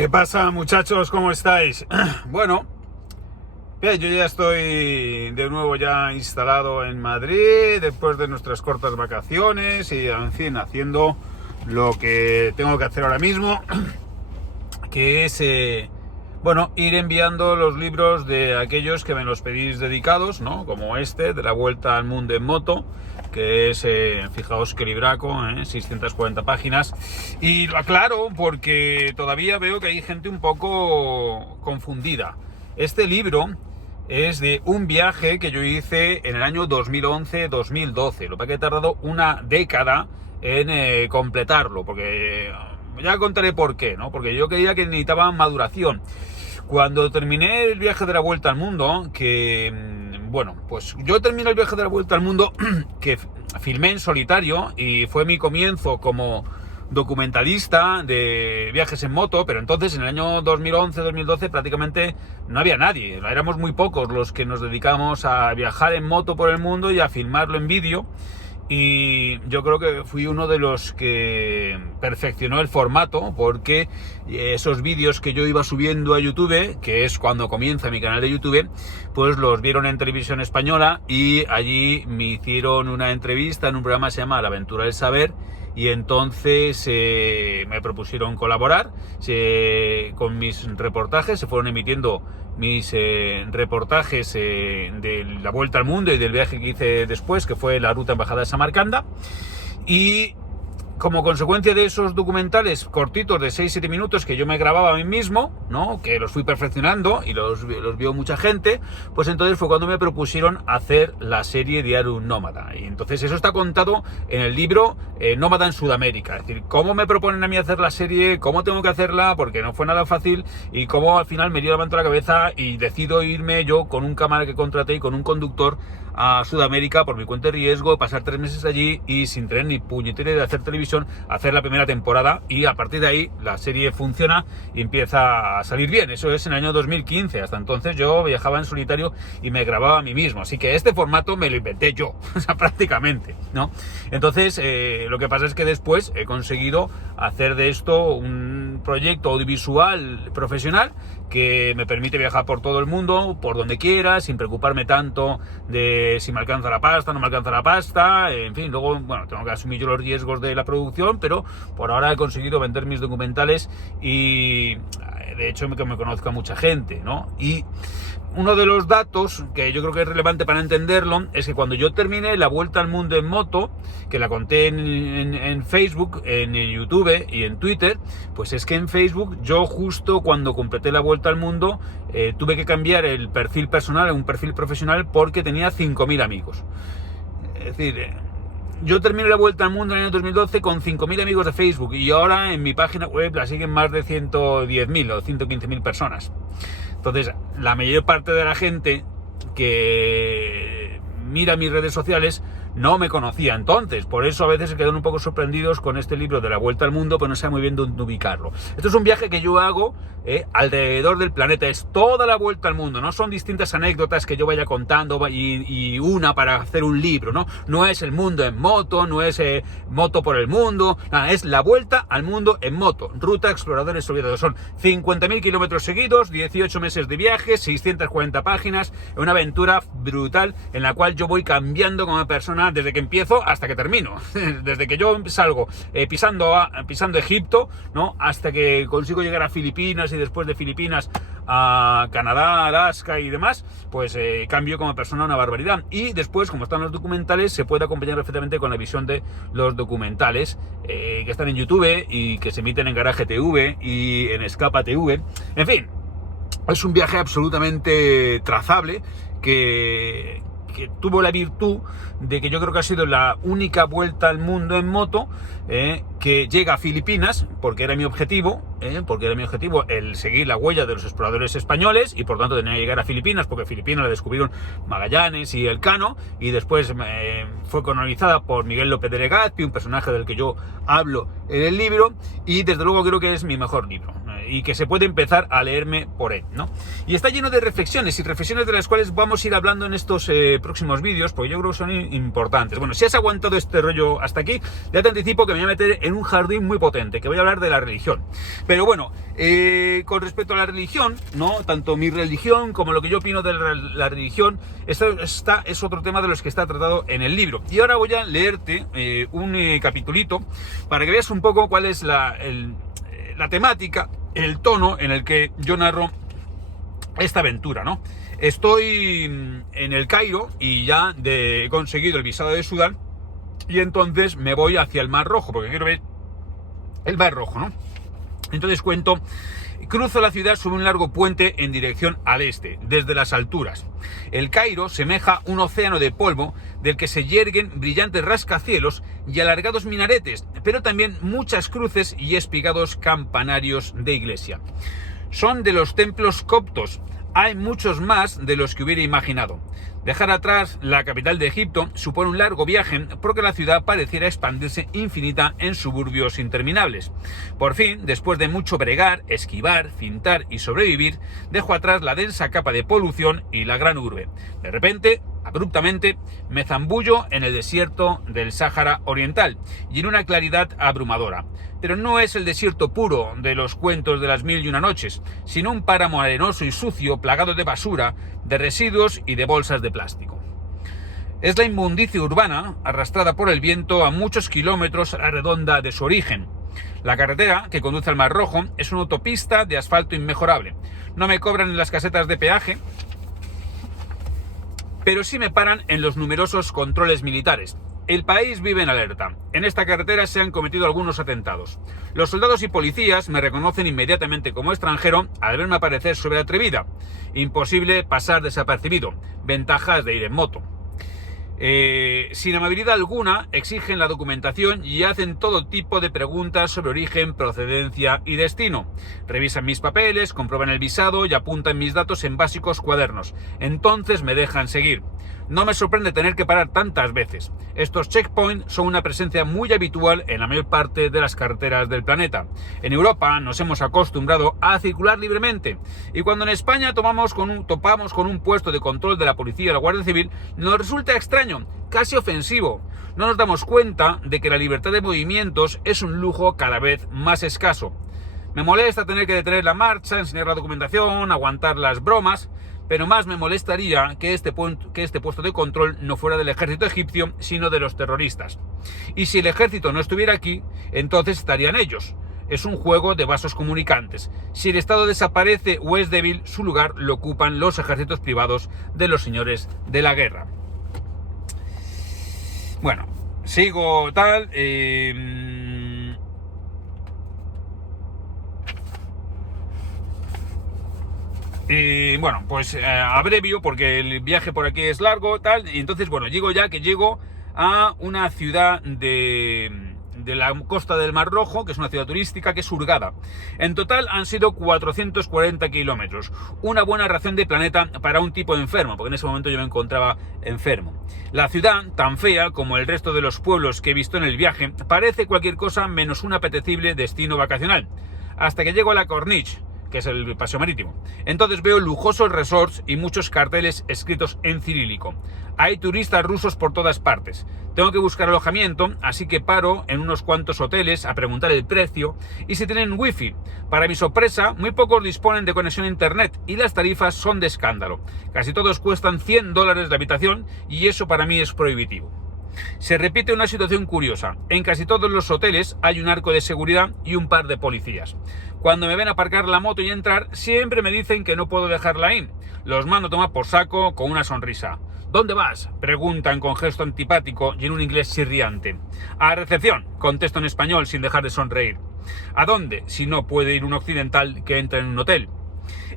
¿Qué pasa, muchachos? ¿Cómo estáis? Bueno, bien, yo ya estoy de nuevo ya instalado en Madrid después de nuestras cortas vacaciones y, en fin, haciendo lo que tengo que hacer ahora mismo, que es, bueno, ir enviando los libros de aquellos que me los pedís dedicados, ¿no? Como este, de la Vuelta al Mundo en Moto, que es, fijaos qué libraco, 640 páginas. Y lo aclaro porque todavía veo que hay gente un poco confundida. Este libro es de un viaje que yo hice en el año 2011-2012. Lo que pasa es que he tardado una década en completarlo, porque ya contaré por qué, ¿no? Porque yo creía que necesitaba maduración. Cuando terminé el viaje de la Vuelta al Mundo, bueno, pues yo terminé el viaje de la Vuelta al Mundo que filmé en solitario y fue mi comienzo como documentalista de viajes en moto, pero entonces en el año 2011-2012 prácticamente no había nadie, éramos muy pocos los que nos dedicamos a viajar en moto por el mundo y a filmarlo en vídeo. Y yo creo que fui uno de los que perfeccionó el formato, porque esos vídeos que yo iba subiendo a YouTube, que es cuando comienza mi canal de YouTube, pues los vieron en Televisión Española y allí me hicieron una entrevista en un programa que se llama La Aventura del Saber. Y entonces me propusieron colaborar con mis reportajes. Se fueron emitiendo mis reportajes de la Vuelta al Mundo y del viaje que hice después, que fue la ruta Embajada de Samarcanda. Y como consecuencia de esos documentales cortitos de 6-7 minutos que yo me grababa a mí mismo, ¿no? Que los fui perfeccionando y los vio mucha gente, pues entonces fue cuando me propusieron hacer la serie Diario un Nómada. Y entonces eso está contado en el libro Nómada en Sudamérica. Es decir, cómo me proponen a mí hacer la serie, cómo tengo que hacerla, porque no fue nada fácil, y cómo al final me dio la mano a la cabeza y decido irme yo con un cámara que contraté y con un conductor a Sudamérica por mi cuenta de riesgo, pasar 3 meses allí y sin tener ni puñetera de hacer televisión, hacer la primera temporada, y a partir de ahí la serie funciona y empieza a salir bien. Eso es en el año 2015. Hasta entonces yo viajaba en solitario y me grababa a mí mismo, así que este formato me lo inventé yo, o sea, prácticamente, ¿no? Entonces lo que pasa es que después he conseguido hacer de esto un proyecto audiovisual profesional que me permite viajar por todo el mundo, por donde quiera, sin preocuparme tanto de si me alcanza la pasta, no me alcanza la pasta, en fin. Luego, bueno, tengo que asumir yo los riesgos de la producción, pero por ahora he conseguido vender mis documentales y de hecho que me conozca mucha gente, ¿no? Y uno de los datos que yo creo que es relevante para entenderlo es que cuando yo terminé la Vuelta al Mundo en moto, que la conté en Facebook, en YouTube y en Twitter, pues es que en Facebook yo justo cuando completé la Vuelta al Mundo tuve que cambiar el perfil personal a un perfil profesional porque tenía 5.000 amigos. Es decir, yo terminé la Vuelta al Mundo en el año 2012 con 5.000 amigos de Facebook y ahora en mi página web la siguen más de 110.000 o 115.000 personas. Entonces, la mayor parte de la gente que mira mis redes sociales no me conocía entonces, por eso a veces se quedan un poco sorprendidos con este libro de la Vuelta al Mundo, pero no saben muy bien dónde ubicarlo. Esto es un viaje que yo hago alrededor del planeta, es toda la Vuelta al Mundo, no son distintas anécdotas que yo vaya contando y una para hacer un libro, ¿no? No es el mundo en moto, no es moto por el mundo, nada, es la Vuelta al Mundo en moto, ruta exploradores olvidados. Son 50.000 kilómetros seguidos, 18 meses de viaje, 640 páginas, una aventura brutal en la cual yo voy cambiando como persona desde que empiezo hasta que termino. Desde que yo salgo pisando Egipto, ¿no? Hasta que consigo llegar a Filipinas y después de Filipinas a Canadá, Alaska y demás, pues cambio como persona una barbaridad. Y después, como están los documentales, se puede acompañar perfectamente con la visión de los documentales que están en YouTube y que se emiten en Garage TV y en Escapa TV. En fin, es un viaje absolutamente trazable que tuvo la virtud de que yo creo que ha sido la única vuelta al mundo en moto que llega a Filipinas, porque era mi objetivo el seguir la huella de los exploradores españoles, y por tanto tenía que llegar a Filipinas, porque Filipinas la descubrieron Magallanes y Elcano, y después fue colonizada por Miguel López de Legazpi, un personaje del que yo hablo en el libro, y desde luego creo que es mi mejor libro. y que se puede empezar a leerme por él, ¿no? Y está lleno de reflexiones de las cuales vamos a ir hablando en estos próximos vídeos, porque yo creo que son importantes. Bueno, si has aguantado este rollo hasta aquí, ya te anticipo que me voy a meter en un jardín muy potente, que voy a hablar de la religión. Pero bueno, con respecto a la religión, ¿no? Tanto mi religión como lo que yo opino de la religión, esta es otro tema de los que está tratado en el libro. Y ahora voy a leerte un capitulito para que veas un poco cuál es la temática, el tono en el que yo narro esta aventura, ¿no? Estoy en el Cairo y ya he conseguido el visado de Sudán y entonces me voy hacia el Mar Rojo, porque quiero ver el Mar Rojo, ¿no? Entonces cruzo la ciudad sobre un largo puente en dirección al este, desde las alturas. El Cairo semeja un océano de polvo del que se yerguen brillantes rascacielos y alargados minaretes, pero también muchas cruces y espigados campanarios de iglesia. Son de los templos coptos. Hay muchos más de los que hubiera imaginado. Dejar atrás la capital de Egipto supone un largo viaje porque la ciudad pareciera expandirse infinita en suburbios interminables. Por fin, después de mucho bregar, esquivar, fintar y sobrevivir, dejo atrás la densa capa de polución y la gran urbe. De repente, abruptamente, me zambullo en el desierto del Sáhara Oriental y en una claridad abrumadora. Pero no es el desierto puro de los cuentos de las 1001 noches, sino un páramo arenoso y sucio plagado de basura, de residuos y de bolsas de plástico. Es la inmundicia urbana arrastrada por el viento a muchos kilómetros a la redonda de su origen. La carretera que conduce al Mar Rojo es una autopista de asfalto inmejorable. No me cobran en las casetas de peaje, pero sí me paran en los numerosos controles militares. El país vive en alerta. En esta carretera se han cometido algunos atentados. Los soldados y policías me reconocen inmediatamente como extranjero al verme aparecer sobreatrevida. Imposible pasar desapercibido. Ventajas de ir en moto. Sin amabilidad alguna, exigen la documentación y hacen todo tipo de preguntas sobre origen, procedencia y destino. Revisan mis papeles, comprueban el visado y apuntan mis datos en básicos cuadernos. Entonces me dejan seguir. No me sorprende tener que parar tantas veces. Estos checkpoints son una presencia muy habitual en la mayor parte de las carreteras del planeta. En Europa nos hemos acostumbrado a circular libremente y cuando en España topamos con un puesto de control de la policía o la Guardia Civil, nos resulta extraño, casi ofensivo. No nos damos cuenta de que la libertad de movimientos es un lujo cada vez más escaso. Me molesta tener que detener la marcha, enseñar la documentación, aguantar las bromas, pero más me molestaría que este puesto de control no fuera del ejército egipcio, sino de los terroristas. Y si el ejército no estuviera aquí, entonces estarían ellos. Es un juego de vasos comunicantes. Si el Estado desaparece o es débil, su lugar lo ocupan los ejércitos privados de los señores de la guerra. Bueno, sigo tal... bueno, pues abrevio porque el viaje por aquí es largo, tal, y entonces, bueno, llego a una ciudad de la costa del Mar Rojo, que es una ciudad turística, que es Hurghada. En total han sido 440 kilómetros, una buena ración de planeta para un tipo enfermo, porque en ese momento yo me encontraba enfermo. La ciudad, tan fea como el resto de los pueblos que he visto en el viaje, parece cualquier cosa menos un apetecible destino vacacional, hasta que llego a la Corniche, que es el paseo marítimo. Entonces veo lujosos resorts y muchos carteles escritos en cirílico. Hay turistas rusos por todas partes. Tengo que buscar alojamiento, así que paro en unos cuantos hoteles a preguntar el precio y si tienen wifi. Para mi sorpresa, muy pocos disponen de conexión a internet y las tarifas son de escándalo. Casi todos cuestan $100 la habitación y eso para mí es prohibitivo. Se repite una situación curiosa. En casi todos los hoteles hay un arco de seguridad y un par de policías. Cuando me ven aparcar la moto y entrar, siempre me dicen que no puedo dejarla ahí. Los mando a tomar por saco con una sonrisa. ¿Dónde vas?, preguntan con gesto antipático y en un inglés chirriante. A recepción, contesto en español sin dejar de sonreír. ¿A dónde, si no puede ir un occidental que entra en un hotel?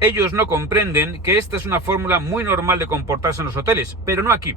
Ellos no comprenden que esta es una fórmula muy normal de comportarse en los hoteles, pero no aquí.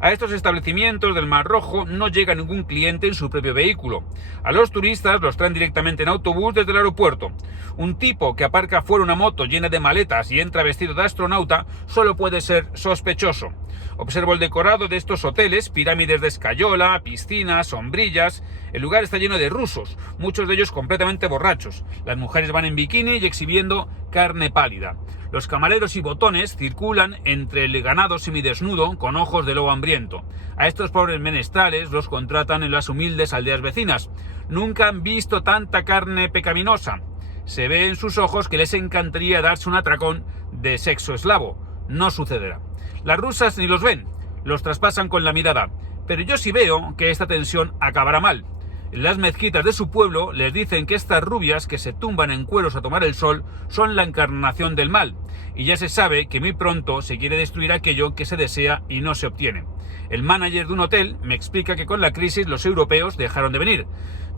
A estos establecimientos del Mar Rojo no llega ningún cliente en su propio vehículo. A los turistas los traen directamente en autobús desde el aeropuerto. Un tipo que aparca fuera una moto llena de maletas y entra vestido de astronauta solo puede ser sospechoso. Observo el decorado de estos hoteles, pirámides de escayola, piscinas, sombrillas. El lugar está lleno de rusos, muchos de ellos completamente borrachos. Las mujeres van en bikini y exhibiendo carne pálida. Los camareros y botones circulan entre el ganado semidesnudo con ojos de lobo hambriento. A estos pobres menestrales los contratan en las humildes aldeas vecinas. Nunca han visto tanta carne pecaminosa. Se ve en sus ojos que les encantaría darse un atracón de sexo eslavo. No sucederá. Las rusas ni los ven, los traspasan con la mirada. Pero yo sí veo que esta tensión acabará mal. En las mezquitas de su pueblo les dicen que estas rubias que se tumban en cueros a tomar el sol son la encarnación del mal, y ya se sabe que muy pronto se quiere destruir aquello que se desea y no se obtiene. El manager de un hotel me explica que con la crisis los europeos dejaron de venir,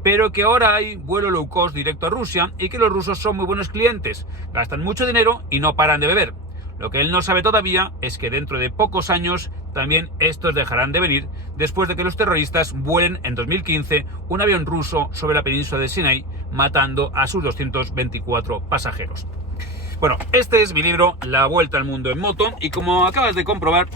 pero que ahora hay vuelo low cost directo a Rusia y que los rusos son muy buenos clientes, gastan mucho dinero y no paran de beber. Lo que él no sabe todavía es que dentro de pocos años también estos dejarán de venir después de que los terroristas vuelen en 2015 un avión ruso sobre la península de Sinai matando a sus 224 pasajeros. Bueno, este es mi libro La Vuelta al Mundo en Moto y como acabas de comprobar,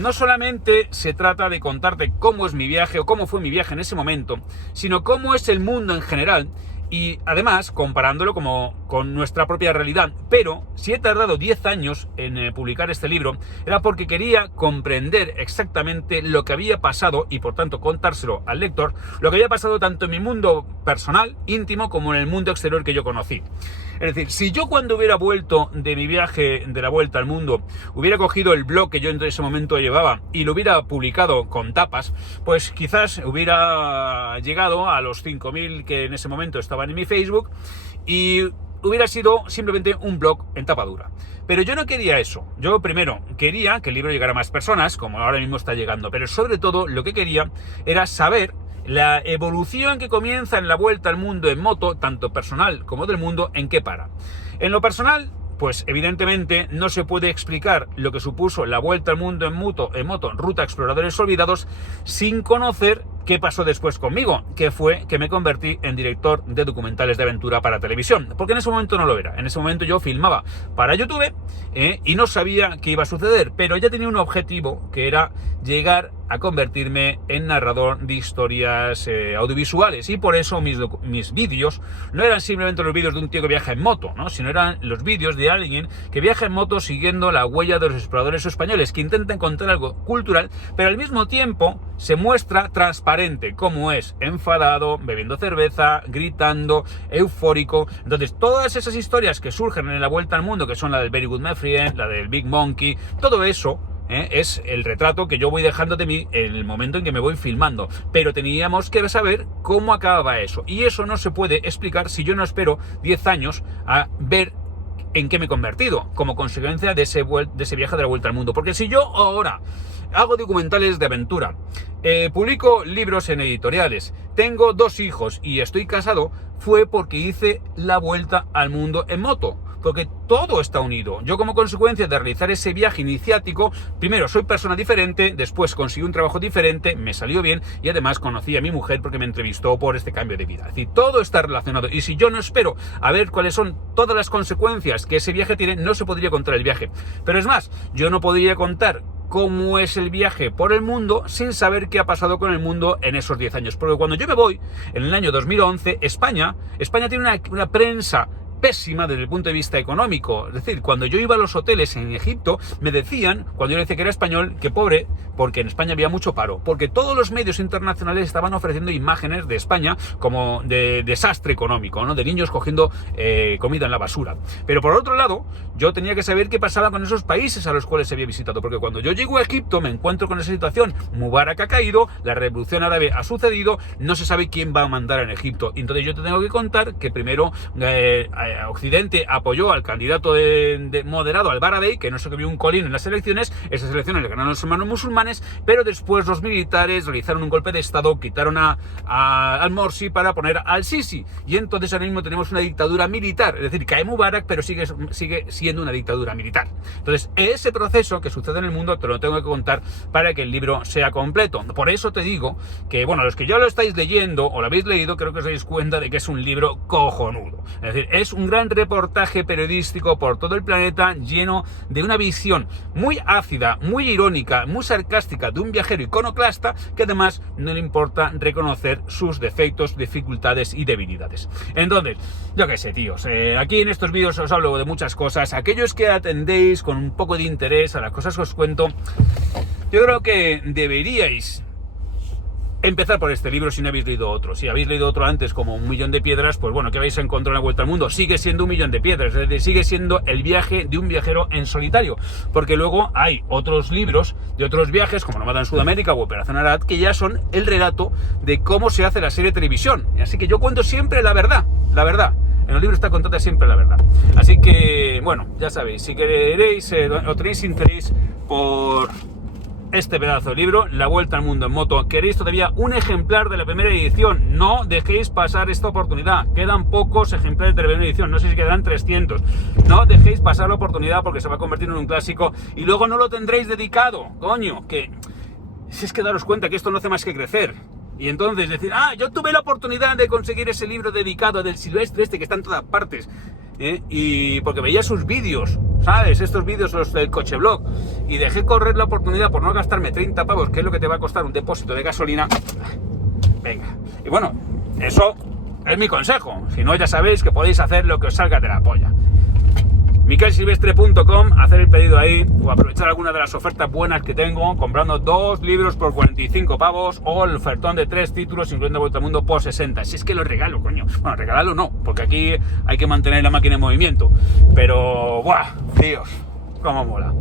no solamente se trata de contarte cómo es mi viaje o cómo fue mi viaje en ese momento, sino cómo es el mundo en general y además comparándolo con nuestra propia realidad. Pero si he tardado 10 años en publicar este libro era porque quería comprender exactamente lo que había pasado y por tanto contárselo al lector, lo que había pasado tanto en mi mundo personal, íntimo, como en el mundo exterior que yo conocí. Es decir, si yo cuando hubiera vuelto de mi viaje de la vuelta al mundo hubiera cogido el blog que yo en ese momento llevaba y lo hubiera publicado con tapas, pues quizás hubiera llegado a los 5.000 que en ese momento estaban en mi Facebook y hubiera sido simplemente un blog en tapa dura. Pero yo no quería eso. Yo primero quería que el libro llegara a más personas, como ahora mismo está llegando, pero sobre todo lo que quería era saber la evolución que comienza en la vuelta al mundo en moto, tanto personal como del mundo, en qué para. En lo personal, pues evidentemente no se puede explicar lo que supuso la vuelta al mundo en moto, Ruta Exploradores Olvidados, sin conocer qué pasó después conmigo, que fue que me convertí en director de documentales de aventura para televisión, porque en ese momento no lo era. En ese momento yo filmaba para YouTube y no sabía qué iba a suceder, pero ya tenía un objetivo que era llegar a convertirme en narrador de historias audiovisuales, y por eso mis vídeos no eran simplemente los vídeos de un tío que viaja en moto, ¿no? Sino eran los vídeos de alguien que viaja en moto siguiendo la huella de los exploradores españoles, que intenta encontrar algo cultural, pero al mismo tiempo se muestra transparente, como es, enfadado, bebiendo cerveza, gritando, eufórico. Entonces todas esas historias que surgen en la vuelta al mundo, que son la del Very Good My Friend, la del Big Monkey, todo eso es el retrato que yo voy dejando de mí en el momento en que me voy filmando. Pero teníamos que saber cómo acababa eso, y eso no se puede explicar si yo no espero 10 años a ver en qué me he convertido como consecuencia de ese viaje de la vuelta al mundo. Porque si yo ahora hago documentales de aventura, publico libros en editoriales, tengo 2 hijos y estoy casado, fue porque hice la vuelta al mundo en moto. Porque todo está unido. Yo, como consecuencia de realizar ese viaje iniciático, primero soy persona diferente, después conseguí un trabajo diferente, me salió bien y además conocí a mi mujer porque me entrevistó por este cambio de vida. Es decir, todo está relacionado, y si yo no espero a ver cuáles son todas las consecuencias que ese viaje tiene, no se podría contar el viaje. Pero es más, yo no podría contar cómo es el viaje por el mundo sin saber qué ha pasado con el mundo en esos 10 años. Porque cuando yo me voy, en el año 2011, España tiene una prensa pésima desde el punto de vista económico. Es decir, cuando yo iba a los hoteles en Egipto, me decían, cuando yo decía que era español, que pobre, porque en España había mucho paro, porque todos los medios internacionales estaban ofreciendo imágenes de España como de desastre económico, ¿no? De niños cogiendo comida en la basura. Pero por otro lado, yo tenía que saber qué pasaba con esos países a los cuales había visitado, porque cuando yo llego a Egipto me encuentro con esa situación: Mubarak ha caído, la revolución árabe ha sucedido, no se sabe quién va a mandar en Egipto. Entonces yo te tengo que contar que primero Occidente apoyó al candidato de moderado, al Baradei, que no se comió un colín en las elecciones. Esas elecciones le ganaron los hermanos musulmanes, pero después los militares realizaron un golpe de estado, quitaron al Morsi para poner al Sisi, y entonces ahora mismo tenemos una dictadura militar, es decir, cae Mubarak, pero sigue siendo una dictadura militar. Entonces, ese proceso que sucede en el mundo te lo tengo que contar para que el libro sea completo. Por eso te digo que, bueno, los que ya lo estáis leyendo o lo habéis leído, creo que os dais cuenta de que es un libro cojonudo. Es decir, es un gran reportaje periodístico por todo el planeta, lleno de una visión muy ácida, muy irónica, muy sarcástica de un viajero iconoclasta que además no le importa reconocer sus defectos, dificultades y debilidades. Entonces, yo qué sé, tíos, aquí en estos vídeos os hablo de muchas cosas. Aquellos que atendéis con un poco de interés a las cosas que os cuento, yo creo que deberíais empezar por este libro si no habéis leído otro. Si habéis leído otro antes, como 1.000.000 de piedras, pues bueno, ¿qué vais a encontrar en la vuelta al mundo? Sigue siendo 1.000.000 de piedras, es decir, sigue siendo el viaje de un viajero en solitario, porque luego hay otros libros de otros viajes, como Nómada en Sudamérica o Operación Arad, que ya son el relato de cómo se hace la serie de televisión. Así que yo cuento siempre la verdad. En el libro está contada siempre la verdad. Así que, bueno, ya sabéis, si queréis o tenéis interés por este pedazo de libro, La Vuelta al Mundo en Moto, queréis todavía un ejemplar de la primera edición, no dejéis pasar esta oportunidad. Quedan pocos ejemplares de la primera edición, no sé si quedarán 300. No dejéis pasar la oportunidad porque se va a convertir en un clásico y luego no lo tendréis dedicado. Coño, que si es que daros cuenta que esto no hace más que crecer. Y entonces decir, yo tuve la oportunidad de conseguir ese libro dedicado del Silvestre que está en todas partes, y porque veía sus vídeos, ¿sabes? Estos vídeos, los del Cocheblog, y dejé correr la oportunidad por no gastarme 30 pavos, que es lo que te va a costar un depósito de gasolina. Venga. Y bueno, eso es mi consejo. Si no, ya sabéis que podéis hacer lo que os salga de la polla. miquelsilvestre.com, hacer el pedido ahí o aprovechar alguna de las ofertas buenas que tengo comprando 2 libros por 45 pavos o el ofertón de 3 títulos incluyendo Vuelta al Mundo por 60. Si es que lo regalo, coño. Bueno, regalarlo no, porque aquí hay que mantener la máquina en movimiento, pero ¡buah! Tíos, cómo mola.